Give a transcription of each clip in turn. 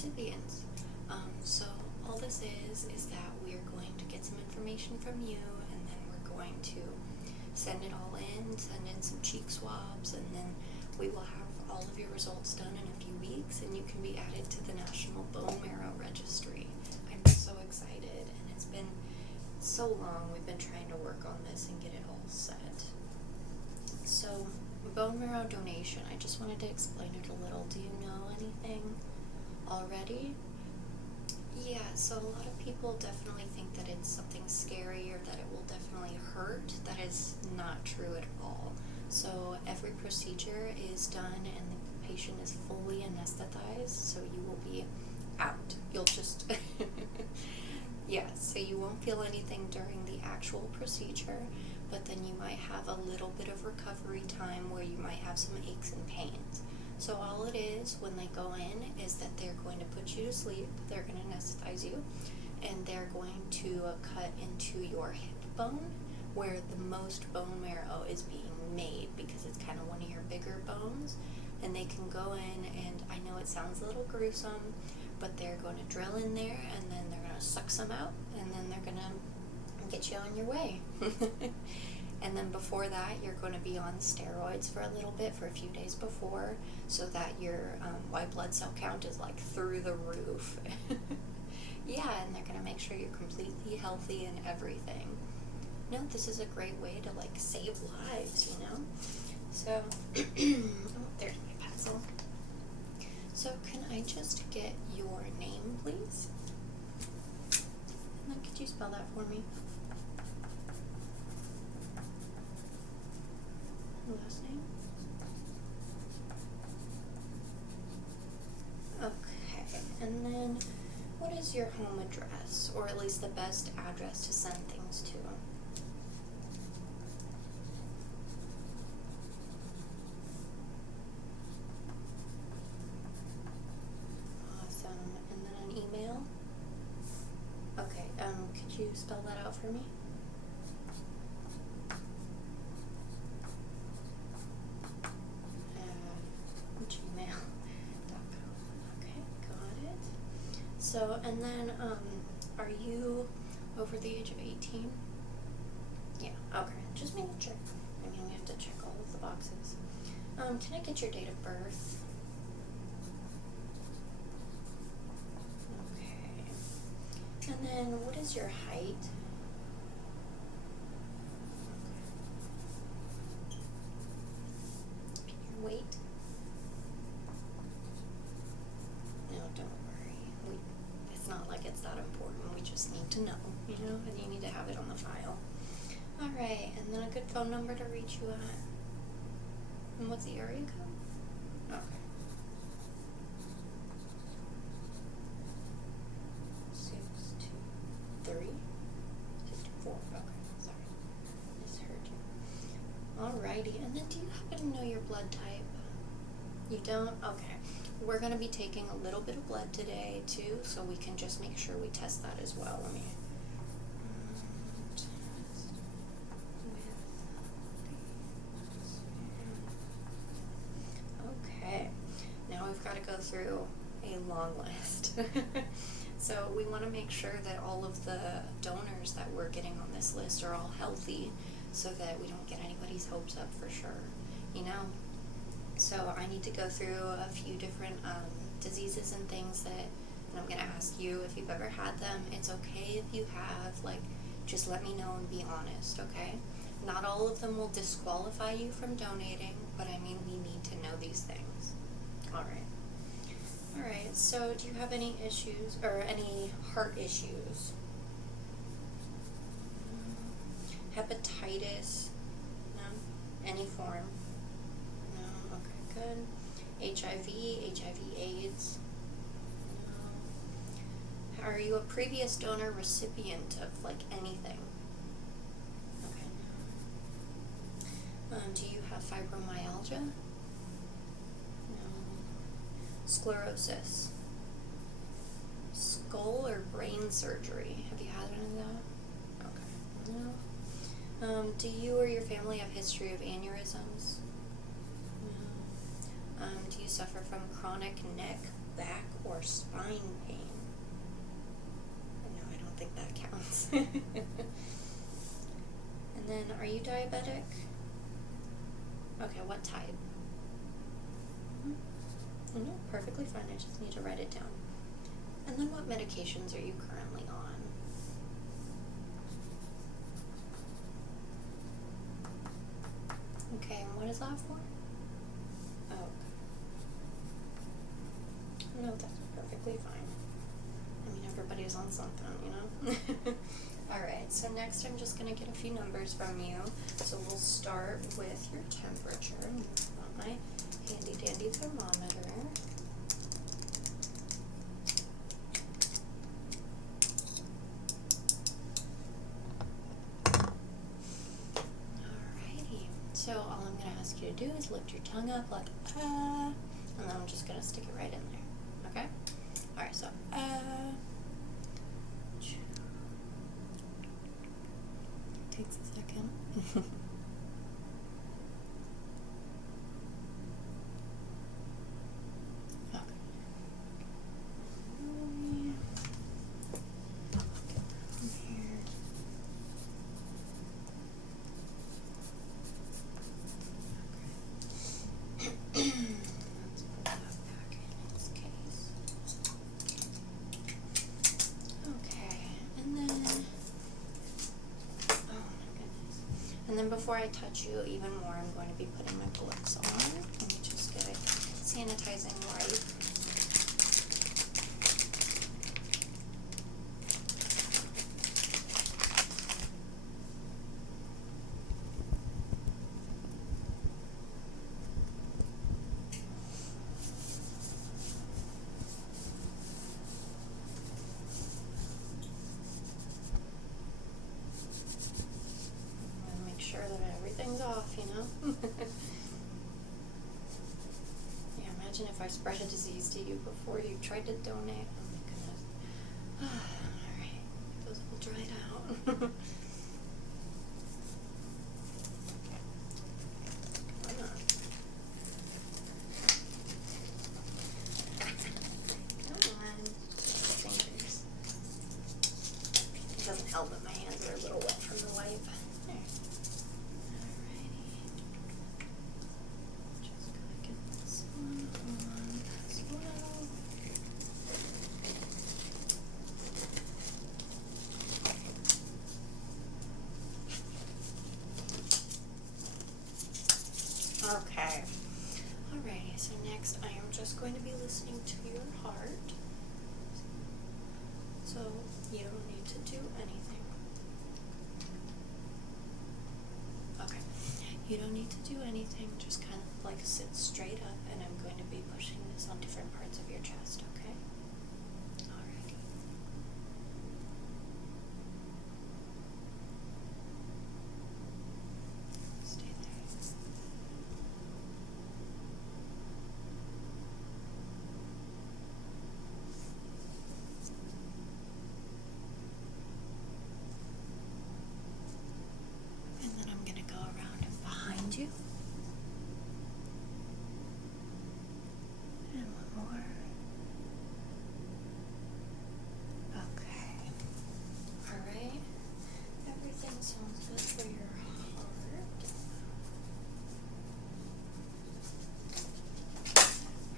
recipients. So all this is that we're going to get some information from you, and then we're going to send it all in, send in some cheek swabs, and then we will have all of your results done in a few weeks, and you can be added to the National Bone Marrow Registry. I'm so excited, and it's been so long. We've been trying to work on this and get it all set. So, bone marrow donation, I just wanted to explain it a little. Do you know anything already? Yeah, so a lot of people definitely think that it's something scary or that it will definitely hurt. That is not true at all. So every procedure is done and the patient is fully anesthetized, so you will be out. You'll just, yeah, so you won't feel anything during the actual procedure, but then you might have a little bit of recovery time where you might have some aches and pains. So all it is when they go in is that they're going to put you to sleep, they're going to anesthetize you, and they're going to cut into your hip bone where the most bone marrow is being made, because it's kind of one of your bigger bones, and they can go in, and I know it sounds a little gruesome, but they're going to drill in there, and then they're going to suck some out, and then they're going to get you on your way. And then before that, you're going to be on steroids for a little bit, for a few days before, so that your white blood cell count is like through the roof. Yeah, and they're going to make sure you're completely healthy and everything. No, this is a great way to like save lives, you know? So, oh, there's my pencil. So can I just get your name, please? And then could you spell that for me? Last name? Okay, and then what is your home address, or at least the best address to send things to? Awesome, and then an email? Okay, could you spell that out for me? Gmail.com. Okay, got it. So, and then, are you over the age of 18? Yeah, okay. Just making sure. I mean, we have to check all of the boxes. Can I get your date of birth? Okay. And then, what is your height? Okay. Your weight? No, don't worry. It's not like it's that important. We just need to know, you know, and you need to have it on the file. Alright, and then a good phone number to reach you at. And what's the area code? Okay. 623 54. Okay, sorry. Misheard you. Alrighty, and then do you happen to know your blood type? You don't? Okay. We're going to be taking a little bit of blood today, too, so we can just make sure we test that as well. Let me test with okay. Now we've got to go through a long list. So we want to make sure that all of the donors that we're getting on this list are all healthy, so that we don't get anybody's hopes up for sure, you know? So I need to go through a few different diseases and things that, and I'm going to ask you if you've ever had them. It's okay if you have, like, just let me know and be honest, okay? Not all of them will disqualify you from donating, but I mean, we need to know these things. Alright, so do you have any issues, or any heart issues? Hepatitis? No? Any form? No? Okay, good. HIV/AIDS? No. Are you a previous donor recipient of, like, anything? Okay, no. Do you have fibromyalgia? Sclerosis, skull or brain surgery. Have you had any of that? Okay. No. Do you or your family have history of aneurysms? No. Do you suffer from chronic neck, back or spine pain? No, I don't think that counts. And then, are you diabetic? Okay, what type? No, perfectly fine. I just need to write it down. And then what medications are you currently on? Okay, and what is that for? Oh. No, that's perfectly fine. I mean, everybody's on something, you know? Alright, so next I'm just going to get a few numbers from you. So we'll start with your temperature. I've got my handy dandy thermometer. Alrighty, so all I'm going to ask you to do is lift your tongue up like, and then I'm just going to stick it right in there, okay? Alright, so, takes a second. And then before I touch you even more, I'm going to be putting my gloves on. Let me just get a sanitizing wipe. Sure that everything's off, you know? Yeah, imagine if I spread a disease to you before you tried to donate. Oh my goodness. Alright, those will dry it out. Come on. Come on. Fingers. It doesn't help that my hands are a little wet from the wipe. There. Okay. Alrighty, so next I am just going to be listening to your heart. So you don't need to do anything. Okay. You don't need to do anything, just kind of like sit straight up, and I'm going to be pushing this on different parts of your chest, okay? Alrighty. Stay there. And then I'm going to go around and behind you. And one more. Okay. Alright. Everything sounds good for your heart.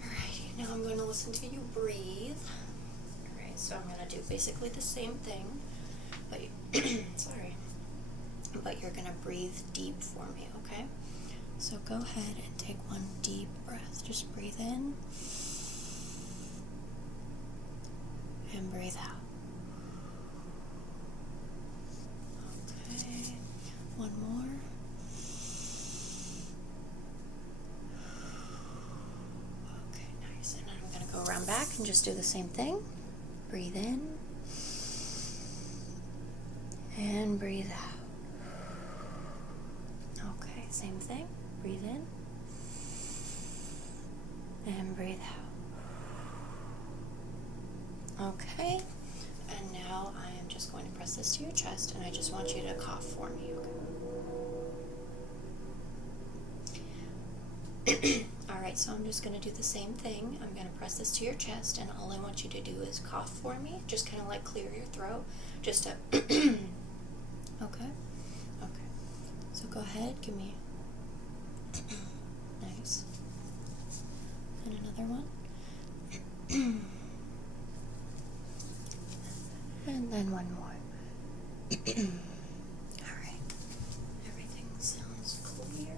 Alrighty, now I'm going to listen to you breathe. Alright, so I'm going to do basically the same thing, but sorry. But you're going to breathe deep for me, okay? So go ahead and take one deep breath. Just breathe in and breathe out. Okay, one more. Okay, nice. And then I'm going to go around back and just do the same thing. Breathe in and breathe out. Okay, same thing. Breathe in and breathe out. Okay, and now I am just going to press this to your chest, and I just want you to cough for me, okay? Alright, Alright, so I'm just going to do the same thing. I'm going to press this to your chest, and all I want you to do is cough for me. Just kind of like clear your throat. Just a okay? Okay. So go ahead, give me nice. And another one. And then one more. Alright. Everything sounds clear.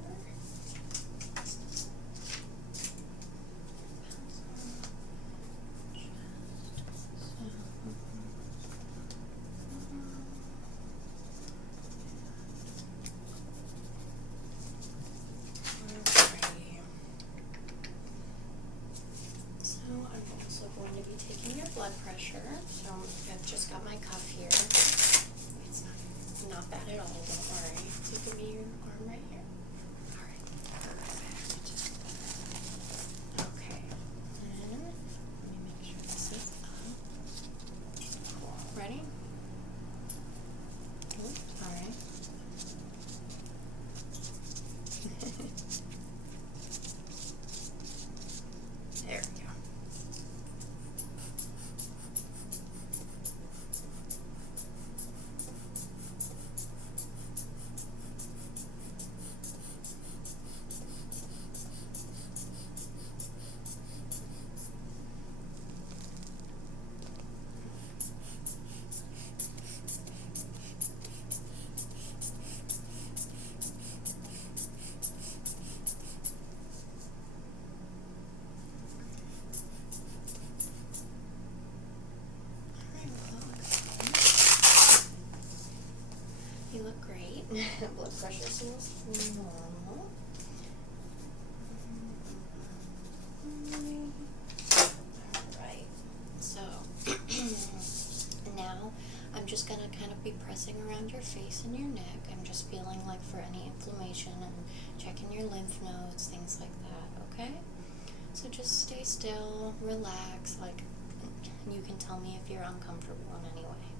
Going to be taking your blood pressure. So I've just got my cuff here. It's not bad at all, don't worry. So give me your arm right here. Alright, perfect. Okay, and let me make sure this is up. Cool. Ready? Oops, alright. There we go. You look great. Blood pressure seems normal. Alright, so now I'm just going to kind of be pressing around your face and your neck. I'm just feeling like for any inflammation and checking your lymph nodes, things like that, okay? So just stay still, relax, like you can tell me if you're uncomfortable in any way.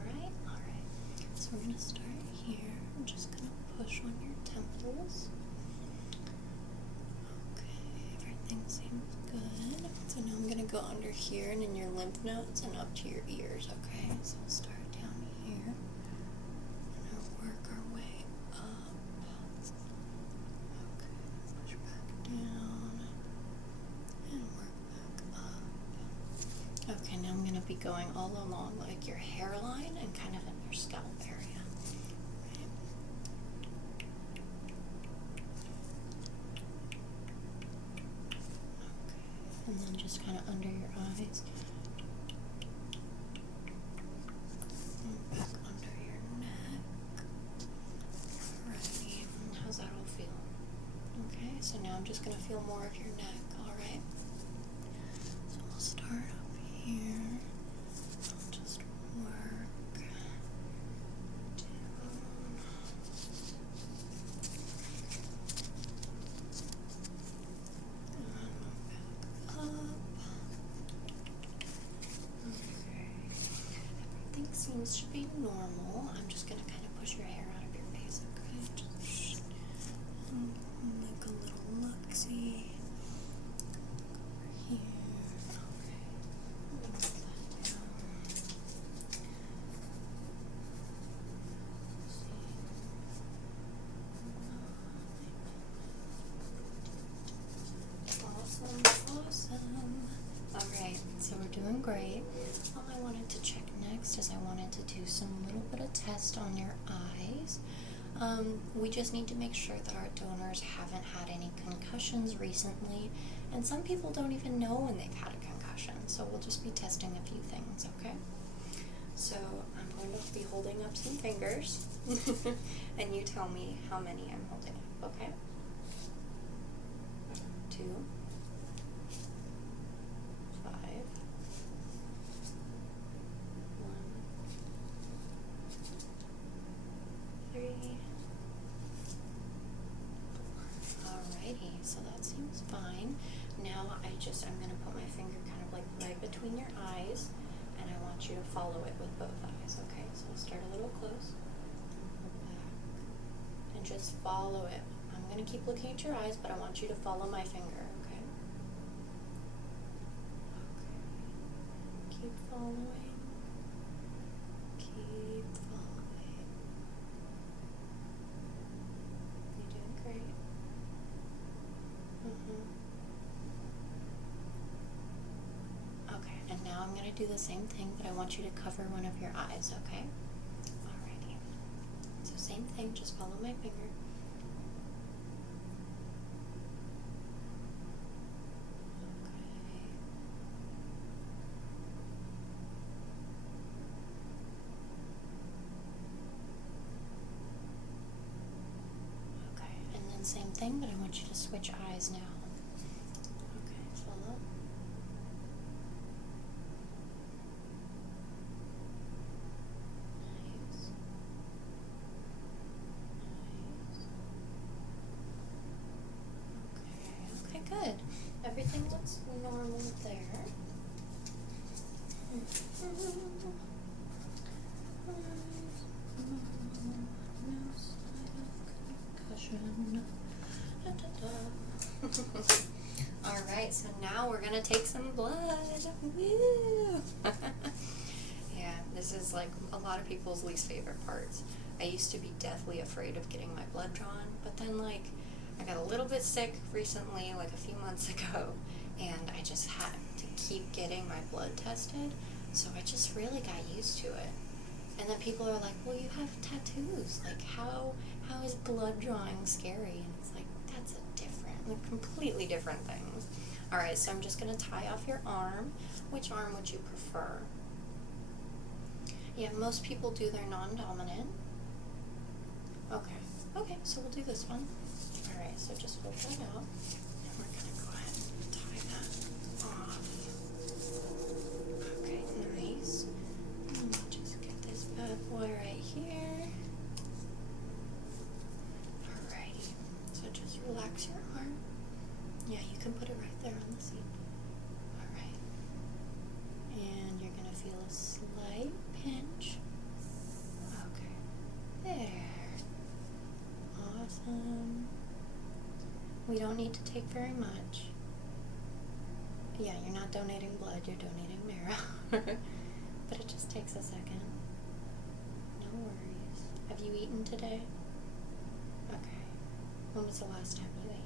Alright? Alright. So we're going to start here. I'm just going to push on your temples. Okay, everything seems good. So now I'm going to go under here and in your lymph nodes and up to your ears, okay? So we'll start down here and I'll work our way up. Okay, push back down and work back up. Okay, now I'm going to be going all along like your hairline and kind of in your scalp area. Right? Okay, and then just kind of under your eyes. And back under your neck. Alrighty, how's that all feel? Okay, so now I'm just going to feel more of your neck, alright? So we'll start up here. I'll just work down. And back up. Okay. Everything seems to be normal. I'm just going to kind of push your hair out of your face, okay? Just like a little look-see. Here. Okay. Let me put that down. Awesome. Alright, so we're doing great. All I wanted to check next is I wanted to do some little bit of test on your eyes. We just need to make sure that our donors haven't had any concussions recently, and some people don't even know when they've had a concussion, so we'll just be testing a few things, okay? So I'm going to be holding up some fingers, and you tell me how many I'm holding up, okay? 2, 5, 1, 3. Alrighty, so that seems fine. Now I'm going to put my finger kind of like right between your eyes, and I want you to follow it with both eyes, okay? So we'll start a little close, pull back, and just follow it. I'm going to keep looking at your eyes, but I want you to follow my finger, okay? following. Keep following. You're doing great. Okay, and now I'm going to do the same thing, but I want you to cover one of your eyes, okay? Alrighty. So same thing, just follow my finger. Okay, and then same thing, but I want you to switch eyes now. Okay, follow. Nice. Nice. Okay, good. Everything looks normal there. No sign of concussion. Da, da, da. Alright, so now we're gonna take some blood. Woo! Yeah, this is like a lot of people's least favorite parts. I used to be deathly afraid of getting my blood drawn, but then like I got a little bit sick recently, like a few months ago, and I just had to keep getting my blood tested, so I just really got used to it. And then people are like, well, you have tattoos, like how is blood drawing scary? And it's like, that's like completely different things. Alright, so I'm just going to tie off your arm. Which arm would you prefer? Yeah, most people do their non-dominant. Okay, so we'll do this one. Alright, so just hold that out. And we're going to go ahead and tie that off. Okay, nice. And we'll just get this bad boy right here. Alrighty, so just relax your arm. Yeah, you can put it right there on the seat. Alright. And you're going to feel a slight pinch. Okay. There. Awesome. We don't need to take very much. Yeah, you're not donating blood, you're donating marrow. But it just takes a second. No worries. Have you eaten today? Okay. When was the last time you ate?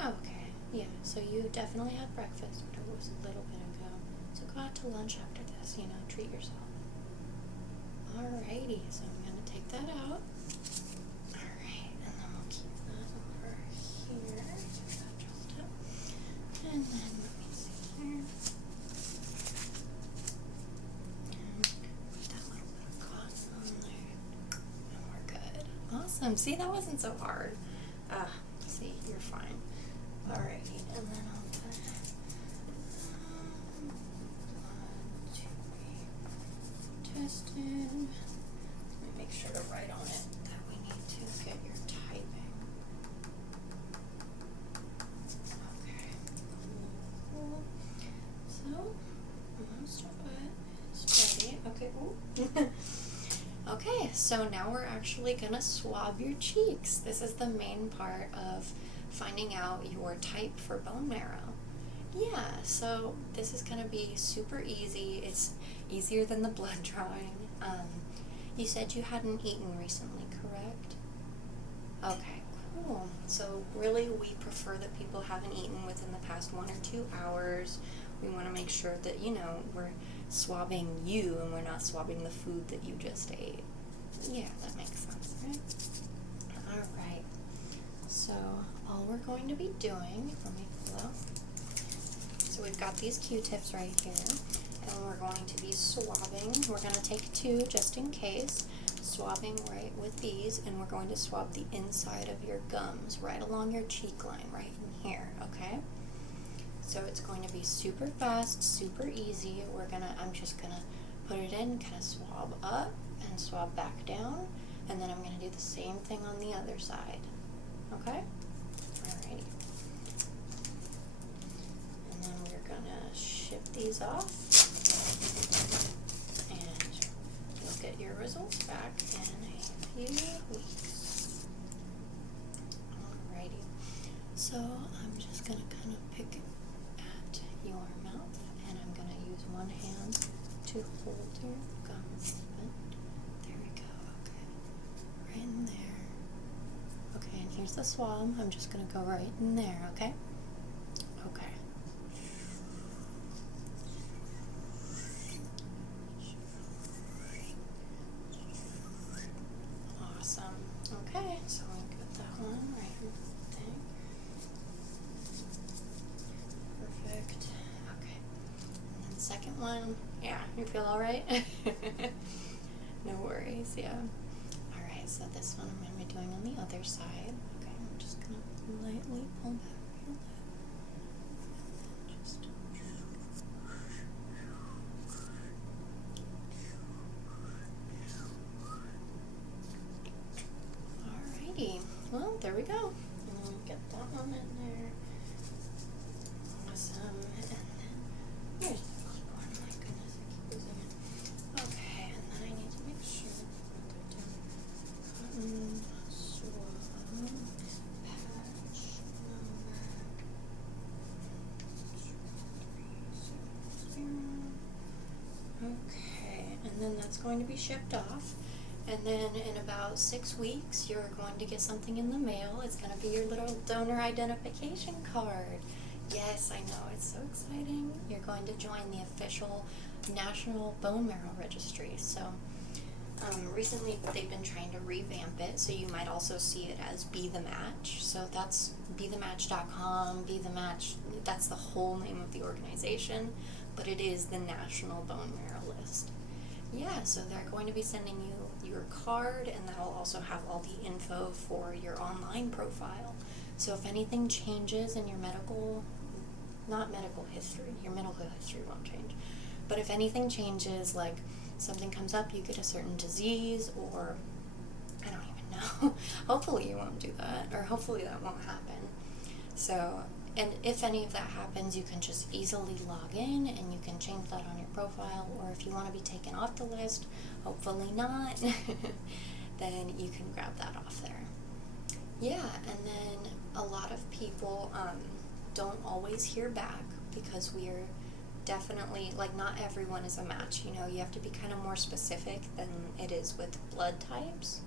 Oh, okay. Yeah, so you definitely had breakfast, but it was a little bit ago. So go out to lunch after this, treat yourself. Alrighty, so I'm going to take that out. Alright, and then we'll keep that over here. Adjust it. And then let me see here. And put that little bit of cotton on there. And we're good. Awesome. See, that wasn't so hard. See, you're fine. Alrighty, and then I'll put 1, 2, 3 tested. Let me make sure to write on it that we need to get your typing. Okay, cool. So, most of it is ready. Okay, ooh. Okay, so now we're actually gonna swab your cheeks. This is the main part of finding out your type for bone marrow. Yeah, so this is gonna be super easy. It's easier than the blood drawing. You said you hadn't eaten recently, correct? Okay, cool. So really we prefer that people haven't eaten within the past 1 or 2 hours. We want to make sure that, we're swabbing you and we're not swabbing the food that you just ate. Yeah, that makes sense, right? Alright, so all we're going to be doing, let me pull out. So we've got these Q-tips right here, and we're going to be swabbing. We're going to take 2 just in case, swabbing right with these, and we're going to swab the inside of your gums, right along your cheek line, right in here, okay? So it's going to be super fast, super easy. I'm just gonna put it in, kind of swab up and swab back down, and then I'm gonna do the same thing on the other side. Okay? Alrighty. And then we're gonna ship these off, and you'll get your results back in a few weeks. Alrighty. So I'm just gonna kind of pick your mouth, and I'm going to use one hand to hold your gums open. There we go, okay. Right in there. Okay, and here's the swab. I'm just going to go right in there, okay? Okay. Awesome. Okay, so we got that one right there. Perfect. Okay. And then second one. Yeah, you feel all right? No worries, yeah. All right, so this one I'm going to be doing on the other side. Okay, I'm just going to lightly pull back your lip. And then alrighty, well, there we go. And then get that one in there. Awesome. And then here's the other one. My goodness, I keep losing it. Okay, and then I need to make sure that they're down. Swab patch number 370. Okay, and then that's going to be shipped off. And then in about 6 weeks, you're going to get something in the mail. It's going to be your little donor identification card. Yes, I know, it's so exciting. You're going to join the official National Bone Marrow Registry. So recently they've been trying to revamp it, so you might also see it as Be The Match. So that's bethematch.com, Be The Match, that's the whole name of the organization, but it is the National Bone Marrow List. Yeah, so they're going to be sending you your card, and that'll also have all the info for your online profile. So if anything changes in your not medical history, your medical history won't change, but if anything changes, like something comes up, you get a certain disease, or I don't even know, hopefully you won't do that, or hopefully that won't happen. So, and if any of that happens, you can just easily log in and you can change that on your profile, or if you want to be taken off the list, hopefully not, then you can grab that off there. Yeah, and then a lot of people don't always hear back because we are definitely, like, not everyone is a match, you know, you have to be kind of more specific than it is with blood types.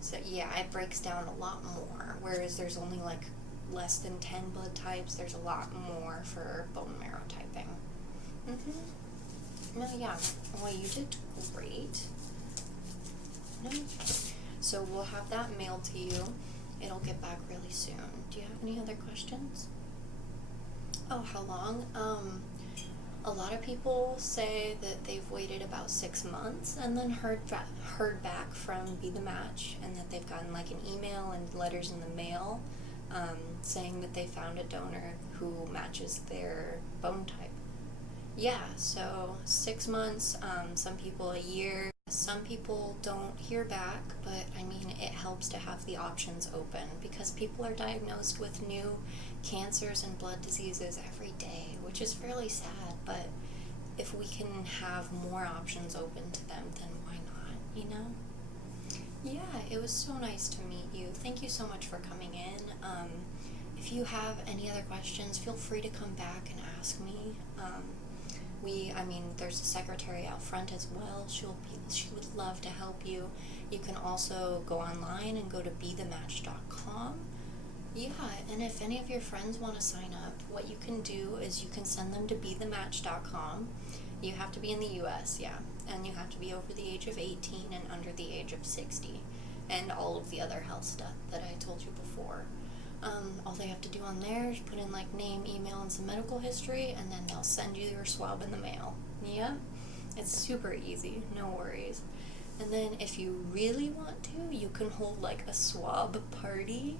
So yeah, it breaks down a lot more, whereas there's only like less than 10 blood types, there's a lot more for bone marrow typing. Well, yeah, well, you did great. So we'll have that mailed to you. It'll get back really soon. Do you have any other questions? Oh, how long? A lot of people say that they've waited about 6 months and then heard back from Be The Match, and that they've gotten like an email and letters in the mail saying that they found a donor who matches their bone type. Yeah, so 6 months, some people a year. Some people don't hear back, but I mean, it helps to have the options open because people are diagnosed with new cancers and blood diseases every day, which is fairly sad, but if we can have more options open to them, then why not, you know? Yeah, it was so nice to meet you. Thank you so much for coming in. If you have any other questions, feel free to come back and ask me. There's a secretary out front as well. She would love to help you. You can also go online and go to bethematch.com. Yeah, and if any of your friends want to sign up, what you can do is you can send them to bethematch.com. You have to be in the US, yeah, and you have to be over the age of 18 and under the age of 60, and all of the other health stuff that I told you before. All they have to do on there is put in like name, email, and some medical history, and then they'll send you your swab in the mail. Yeah, it's super easy, no worries. And then if you really want to, you can hold like a swab party.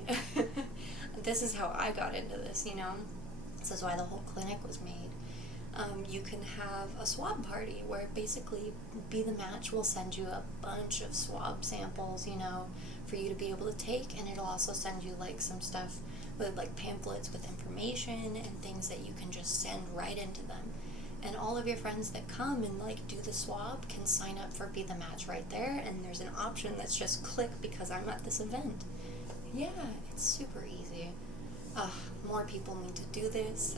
This is how I got into this, you know. This is why the whole clinic was made. You can have a swab party where basically Be The Match will send you a bunch of swab samples, you know, for you to be able to take, and it'll also send you like some stuff with like pamphlets with information and things that you can just send right into them. And all of your friends that come and like do the swab can sign up for Be The Match right there, and there's an option that's just click because I'm at this event. Yeah, it's super easy. More people need to do this.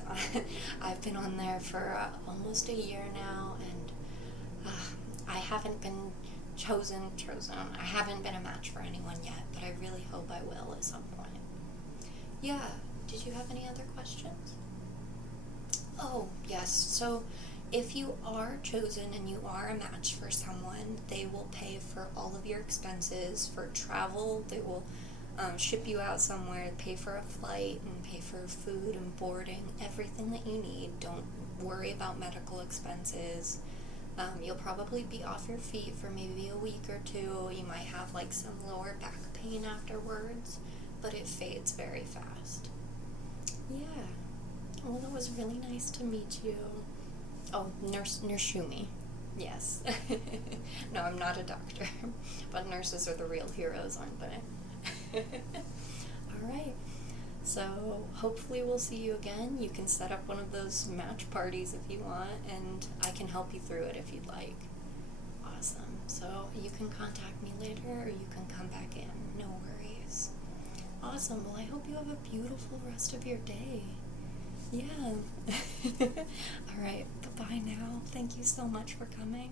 I've been on there for almost a year now, and I haven't been chosen. I haven't been a match for anyone yet, but I really hope I will at some point. Yeah, did you have any other questions? Oh, yes. So if you are chosen and you are a match for someone, they will pay for all of your expenses for travel. They will ship you out somewhere, pay for a flight, and pay for food and boarding, everything that you need. Don't worry about medical expenses. You'll probably be off your feet for maybe a week or two. You might have like some lower back pain afterwards, but it fades very fast. Yeah. Well, it was really nice to meet you. Oh, Nurse Shoomie. Yes. No, I'm not a doctor, but nurses are the real heroes, aren't they? All right. So hopefully we'll see you again. You can set up one of those match parties if you want, and I can help you through it if you'd like. Awesome. So you can contact me later, or you can come back in. No worries. Awesome. Well, I hope you have a beautiful rest of your day. Yeah. All right. Bye-bye now. Thank you so much for coming.